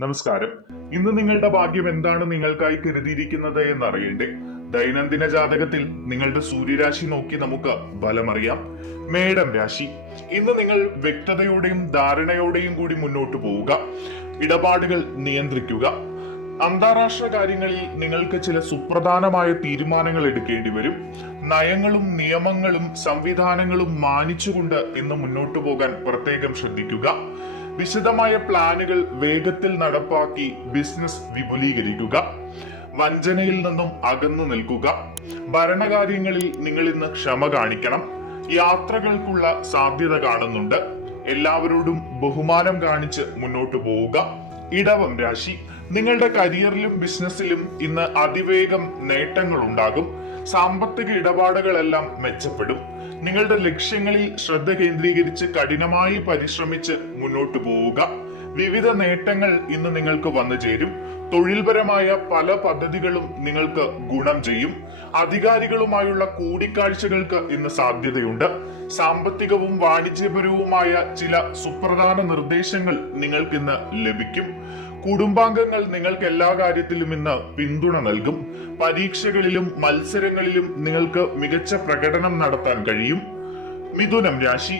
നമസ്കാരം. ഇന്ന് നിങ്ങളുടെ ഭാഗ്യം എന്താണ് നിങ്ങൾക്കായി കരുതിയിരിക്കുന്നത് എന്നറിയണ്ടേ? ദൈനംദിന ജാതകത്തിൽ നിങ്ങളുടെ സൂര്യരാശി നോക്കി നമുക്ക് ഫലമറിയാം. മേടം രാശി. ഇന്ന് നിങ്ങൾ വ്യക്തതയോടെയും ധാരണയോടെയും കൂടി മുന്നോട്ട് പോവുക. ഇടപാടുകൾ നിയന്ത്രിക്കുക. അന്താരാഷ്ട്ര കാര്യങ്ങളിൽ നിങ്ങൾക്ക് ചില സുപ്രധാനമായ തീരുമാനങ്ങൾ എടുക്കേണ്ടി വരും. നയങ്ങളും നിയമങ്ങളും സംവിധാനങ്ങളും മാനിച്ചുകൊണ്ട് ഇന്ന് മുന്നോട്ട് പോകാൻ പ്രത്യേകം ശ്രദ്ധിക്കുക. വിശദമായ പ്ലാനുകൾ വേഗത്തിൽ നടപ്പാക്കി ബിസിനസ് വിപുലീകരിക്കുക. വഞ്ചനയിൽ നിന്നും അകന്നു നിൽക്കുക. ഭരണകാര്യങ്ങളിൽ നിങ്ങൾ ഇന്ന് ക്ഷമ കാണിക്കണം. യാത്രകൾക്കുള്ള സാധ്യത കാണുന്നുണ്ട്. എല്ലാവരോടും ബഹുമാനം കാണിച്ച് മുന്നോട്ട് പോവുക. ഇടവം രാശി. നിങ്ങളുടെ കരിയറിലും ബിസിനസ്സിലും ഇന്ന് അതിവേഗം നേട്ടങ്ങൾ ഉണ്ടാകും. സാമ്പത്തിക ഇടപാടുകളെല്ലാം മെച്ചപ്പെടും. നിങ്ങളുടെ ലക്ഷ്യങ്ങളിൽ ശ്രദ്ധ കേന്ദ്രീകരിച്ച് കഠിനമായി പരിശ്രമിച്ച് മുന്നോട്ട് പോവുക. വിവിധ നേട്ടങ്ങൾ ഇന്ന് നിങ്ങൾക്ക് വന്നു ചേരും. തൊഴിൽപരമായ പല പദ്ധതികളും നിങ്ങൾക്ക് ഗുണം ചെയ്യും. അധികാരികളുമായുള്ള കൂടിക്കാഴ്ചകൾക്ക് ഇന്ന് സാധ്യതയുണ്ട്. സാമ്പത്തികവും വാണിജ്യപരവുമായ ചില സുപ്രധാന നിർദ്ദേശങ്ങൾ നിങ്ങൾക്ക് ഇന്ന് ലഭിക്കും. കുടുംബാംഗങ്ങൾ നിങ്ങൾക്ക് എല്ലാ കാര്യത്തിലും ഇന്ന് പിന്തുണ നൽകും. പരീക്ഷകളിലും മത്സരങ്ങളിലും നിങ്ങൾക്ക് മികച്ച പ്രകടനം നടത്താൻ കഴിയും. മിഥുനം രാശി.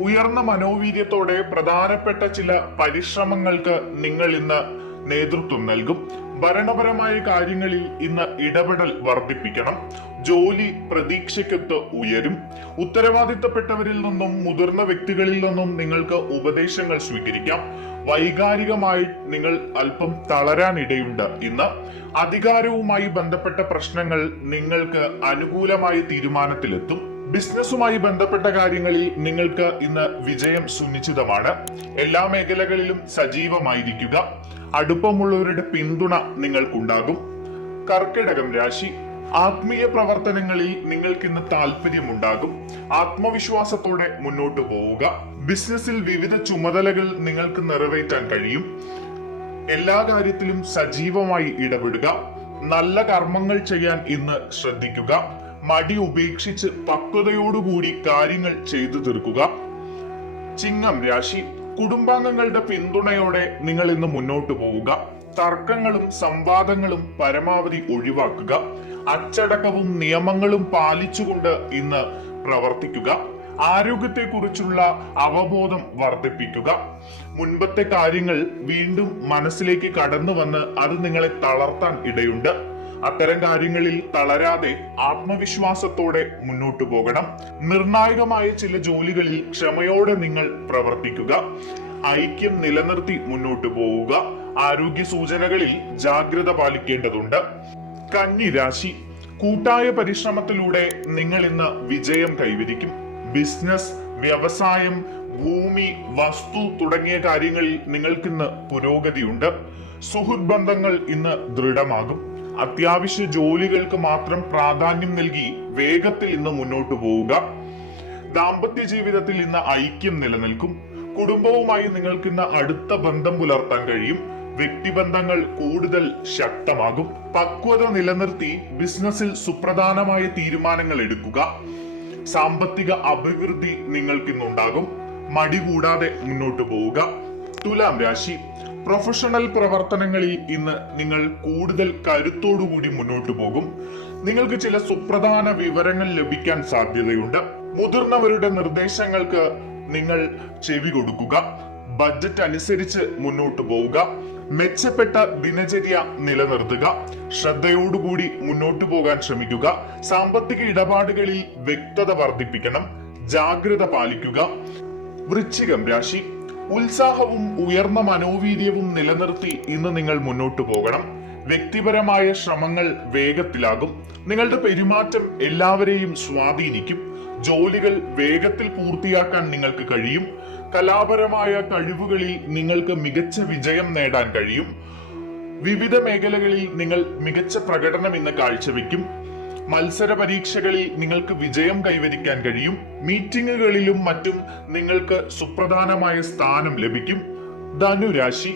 ഉയർന്ന മനോവീര്യത്തോടെ പ്രധാനപ്പെട്ട ചില പരിശ്രമങ്ങൾക്ക് നിങ്ങൾ ഇന്ന് നേതൃത്വം നൽകും. ഭരണപരമായ കാര്യങ്ങളിൽ ഇന്ന് ഇടപെടൽ വർദ്ധിപ്പിക്കണം. ജോലി പ്രതീക്ഷയ്ക്കൊത്ത് ഉയരും. ഉത്തരവാദിത്തപ്പെട്ടവരിൽ നിന്നും മുതിർന്ന വ്യക്തികളിൽ നിന്നും നിങ്ങൾക്ക് ഉപദേശങ്ങൾ സ്വീകരിക്കാം. വൈകാരികമായി നിങ്ങൾ അല്പം തളരാനിടയുണ്ട്. ഇന്ന് അധികാരവുമായി ബന്ധപ്പെട്ട പ്രശ്നങ്ങൾ നിങ്ങൾക്ക് അനുകൂലമായ തീരുമാനത്തിലെത്തും. ബിസിനസ്സുമായി ബന്ധപ്പെട്ട കാര്യങ്ങളിൽ നിങ്ങൾക്ക് ഇന്ന് വിജയം സുനിശ്ചിതമാണ്. എല്ലാ മേഖലകളിലും സജീവമായിരിക്കുക. അടുപ്പമുള്ളവരുടെ പിന്തുണ നിങ്ങൾക്കുണ്ടാകും. കർക്കിടകം രാശി. ആത്മീയ പ്രവർത്തനങ്ങളിൽ നിങ്ങൾക്ക് ഇന്ന് താല്പര്യമുണ്ടാകും. ആത്മവിശ്വാസത്തോടെ മുന്നോട്ട് പോവുക. ബിസിനസ്സിൽ വിവിധ ചുമതലകൾ നിങ്ങൾക്ക് നിറവേറ്റാൻ കഴിയും. എല്ലാ കാര്യത്തിലും സജീവമായി ഇടപെടുക. നല്ല കർമ്മങ്ങൾ ചെയ്യാൻ ഇന്ന് ശ്രദ്ധിക്കുക. മടി ഉപേക്ഷിച്ച് പക്വതയോടുകൂടി കാര്യങ്ങൾ ചെയ്തു തീർക്കുക. ചിങ്ങം രാശി. കുടുംബാംഗങ്ങളുടെ പിന്തുണയോടെ നിങ്ങൾ ഇന്ന് മുന്നോട്ട് പോവുക. തർക്കങ്ങളും സംവാദങ്ങളും പരമാവധി ഒഴിവാക്കുക. അച്ചടക്കവും നിയമങ്ങളും പാലിച്ചുകൊണ്ട് ഇന്ന് പ്രവർത്തിക്കുക. ആരോഗ്യത്തെക്കുറിച്ചുള്ള അവബോധം വർദ്ധിപ്പിക്കുക. മുൻപത്തെ കാര്യങ്ങൾ വീണ്ടും മനസ്സിലേക്ക് കടന്നു വന്ന് അത് നിങ്ങളെ തളർത്താൻ ഇടയുണ്ട്. അത്തരം കാര്യങ്ങളിൽ തളരാതെ ആത്മവിശ്വാസത്തോടെ മുന്നോട്ടു പോകണം. നിർണായകമായ ചില ജോലികളിൽ ക്ഷമയോടെ നിങ്ങൾ പ്രവർത്തിക്കുക. ഐക്യം നിലനിർത്തി മുന്നോട്ടു പോവുക. ആരോഗ്യ സൂചനകളിൽ ജാഗ്രത പാലിക്കേണ്ടതുണ്ട്. കന്നി രാശി. കൂട്ടായ പരിശ്രമത്തിലൂടെ നിങ്ങൾ ഇന്ന് വിജയം കൈവരിക്കും. ബിസിനസ്, വ്യവസായം, ഭൂമി, വസ്തു തുടങ്ങിയ കാര്യങ്ങളിൽ നിങ്ങൾക്കിന്ന് പുരോഗതിയുണ്ട്. സുഹൃത്ത് ബന്ധങ്ങൾ ഇന്ന് ദൃഢമാകും. അത്യാവശ്യ ജോലികൾക്ക് മാത്രം പ്രാധാന്യം നൽകി വേഗത്തിൽ ഇന്ന് മുന്നോട്ട് പോവുക. ദാമ്പത്യ ജീവിതത്തിൽ ഇന്ന് ഐക്യം നിലനിൽക്കും. കുടുംബവുമായി നിങ്ങൾക്ക് ഇന്ന് അടുത്ത ബന്ധം പുലർത്താൻ കഴിയും. വ്യക്തിബന്ധങ്ങൾ കൂടുതൽ ശക്തമാകും. പക്വത നിലനിർത്തി ബിസിനസ്സിൽ സുപ്രധാനമായ തീരുമാനങ്ങൾ എടുക്കുക. സാമ്പത്തിക അഭിവൃദ്ധി നിങ്ങൾക്കിന്നുണ്ടാകും. മടി കൂടാതെ മുന്നോട്ട് പോവുക. തുലാം രാശി. പ്രൊഫഷണൽ പ്രവർത്തനങ്ങളിൽ ഇന്ന് നിങ്ങൾ കൂടുതൽ കരുത്തോടുകൂടി മുന്നോട്ട് പോകും. നിങ്ങൾക്ക് ചില സുപ്രധാന വിവരങ്ങൾ ലഭിക്കാൻ സാധ്യതയുണ്ട്. മുതിർന്നവരുടെ നിർദ്ദേശങ്ങൾക്ക് നിങ്ങൾ ചെവി കൊടുക്കുക. ബഡ്ജറ്റ് അനുസരിച്ച് മുന്നോട്ട് പോവുക. മെച്ചപ്പെട്ട ദിനചര്യ നിലനിർത്തുക. ശ്രദ്ധയോടുകൂടി മുന്നോട്ട് പോകാൻ ശ്രമിക്കുക. സാമ്പത്തിക ഇടപാടുകളിൽ വ്യക്തത വർദ്ധിപ്പിക്കണം. ജാഗ്രത പാലിക്കുക. വൃശ്ചികം രാശി. ഉത്സാഹവും ഉയർന്ന മനോവീര്യവും നിലനിർത്തി ഇന്ന് നിങ്ങൾ മുന്നോട്ട് പോകണം. വ്യക്തിപരമായ ശ്രമങ്ങൾ വേഗത്തിലാകും. നിങ്ങളുടെ പെരുമാറ്റം എല്ലാവരെയും സ്വാധീനിക്കും. ജോലികൾ വേഗത്തിൽ പൂർത്തിയാക്കാൻ നിങ്ങൾക്ക് കഴിയും. കലാപരമായ കഴിവുകളിൽ നിങ്ങൾക്ക് മികച്ച വിജയം നേടാൻ കഴിയും. വിവിധ മേഖലകളിൽ നിങ്ങൾ മികച്ച പ്രകടനം ഇന്ന് കാഴ്ചവെക്കും. മത്സര പരീക്ഷകളിൽ നിങ്ങൾക്ക് വിജയം കൈവരിക്കാൻ കഴിയും. മീറ്റിംഗുകളിലും മറ്റും നിങ്ങൾക്ക് സുപ്രധാനമായ സ്ഥാനം ലഭിക്കും. ധനുരാശി.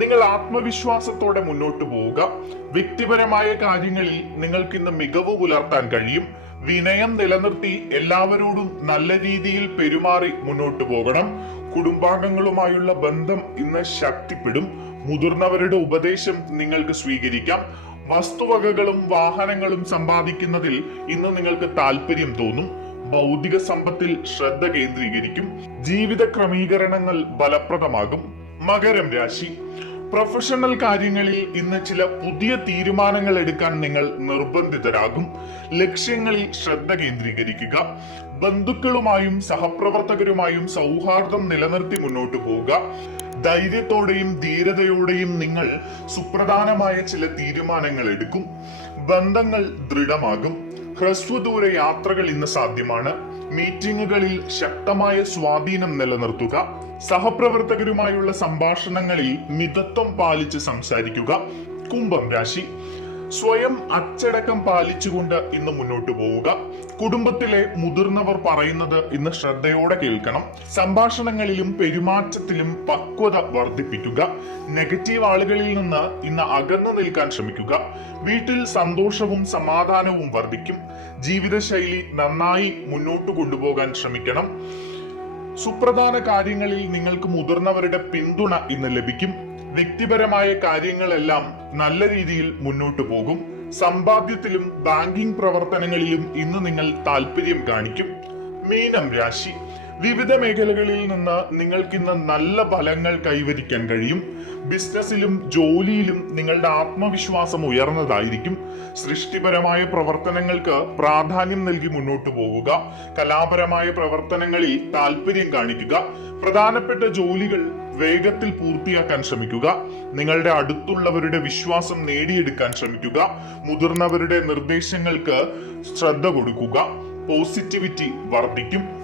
നിങ്ങൾ ആത്മവിശ്വാസത്തോടെ മുന്നോട്ട് പോവുക. വ്യക്തിപരമായ കാര്യങ്ങളിൽ നിങ്ങൾക്ക് ഇന്ന് മികവ് പുലർത്താൻ കഴിയും. വിനയം നിലനിർത്തി എല്ലാവരോടും നല്ല രീതിയിൽ പെരുമാറി മുന്നോട്ട് പോകണം. കുടുംബാംഗങ്ങളുമായുള്ള ബന്ധം ഇന്ന് ശക്തിപ്പെടും. മുതിർന്നവരുടെ ഉപദേശം നിങ്ങൾക്ക് സ്വീകരിക്കാം. വസ്തുവകകളും വാഹനങ്ങളും സമ്പാദിക്കുന്നതിൽ ഇന്ന് നിങ്ങൾക്ക് താല്പര്യം തോന്നും. ഭൗതിക സമ്പത്തിൽ ശ്രദ്ധ കേന്ദ്രീകരിക്കും. ജീവിത ക്രമീകരണങ്ങൾ ഫലപ്രദമാകും. മകരം രാശി, പ്രൊഫഷണൽ കാര്യങ്ങളിൽ ഇന്ന് ചില പുതിയ തീരുമാനങ്ങൾ എടുക്കാൻ നിങ്ങൾ നിർബന്ധിതരാകും. ലക്ഷ്യങ്ങളിൽ ശ്രദ്ധ കേന്ദ്രീകരിക്കുക. ബന്ധുക്കളുമായും സഹപ്രവർത്തകരുമായും സൗഹാർദ്ദം നിലനിർത്തി മുന്നോട്ടു പോവുക. ധൈര്യത്തോടെയും ധീരതയോടെയും നിങ്ങൾ സുപ്രധാനമായ ചില തീരുമാനങ്ങൾ എടുക്കും. ബന്ധങ്ങൾ ദൃഢമാകും. ഹ്രസ്വദൂര യാത്രകൾ ഇന്ന് സാധ്യമാണ്. മീറ്റിംഗുകളിൽ ശക്തമായ സ്വാധീനം നിലനിർത്തുക. സഹപ്രവർത്തകരുമായുള്ള സംഭാഷണങ്ങളിൽ മിതത്വം പാലിച്ച് സംസാരിക്കുക. കുംഭം രാശി, സ്വയം അച്ചടക്കം പാലിച്ചുകൊണ്ട് ഇന്ന് മുന്നോട്ട് പോവുക. കുടുംബത്തിലെ മുതിർന്നവർ പറയുന്നത് ഇന്ന് ശ്രദ്ധയോടെ കേൾക്കണം. സംഭാഷണങ്ങളിലും പെരുമാറ്റത്തിലും പക്വത വർദ്ധിപ്പിക്കുക. നെഗറ്റീവ് ആളുകളിൽ നിന്ന് ഇന്ന് അകന്നു നിൽക്കാൻ ശ്രമിക്കുക. വീട്ടിൽ സന്തോഷവും സമാധാനവും വർദ്ധിക്കും. ജീവിതശൈലി നന്നായി മുന്നോട്ട് കൊണ്ടുപോകാൻ ശ്രമിക്കണം. സുപ്രധാന കാര്യങ്ങളിൽ നിങ്ങൾക്ക് മുതിർന്നവരുടെ പിന്തുണ ഇന്ന് ലഭിക്കും. വ്യക്തിപരമായ കാര്യങ്ങളെല്ലാം നല്ല രീതിയിൽ മുന്നോട്ട് പോകും. സമ്പാദ്യത്തിലും ബാങ്കിംഗ് പ്രവർത്തനങ്ങളിലും ഇന്ന് നിങ്ങൾ താല്പര്യം കാണിക്കും. മീനം രാശി, വിവിധ മേഖലകളിൽ നിന്ന് നിങ്ങൾക്കിന്ന് നല്ല ഫലങ്ങൾ കൈവരിക്കാൻ കഴിയും. ബിസിനസ്സിലും ജോലിയിലും നിങ്ങളുടെ ആത്മവിശ്വാസം ഉയർന്നതായിരിക്കും. സൃഷ്ടിപരമായ പ്രവർത്തനങ്ങൾക്ക് പ്രാധാന്യം നൽകി മുന്നോട്ട് പോവുക. കലാപരമായ പ്രവർത്തനങ്ങളിൽ താല്പര്യം കാണിക്കുക. പ്രധാനപ്പെട്ട ജോലികൾ വേഗത്തിൽ പൂർത്തിയാക്കാൻ ശ്രമിക്കുക. നിങ്ങളുടെ അടുത്തുള്ളവരുടെ വിശ്വാസം നേടിയെടുക്കാൻ ശ്രമിക്കുക. മുതിർന്നവരുടെ നിർദ്ദേശങ്ങൾക്ക് ശ്രദ്ധ കൊടുക്കുക. പോസിറ്റിവിറ്റി വർദ്ധിക്കും.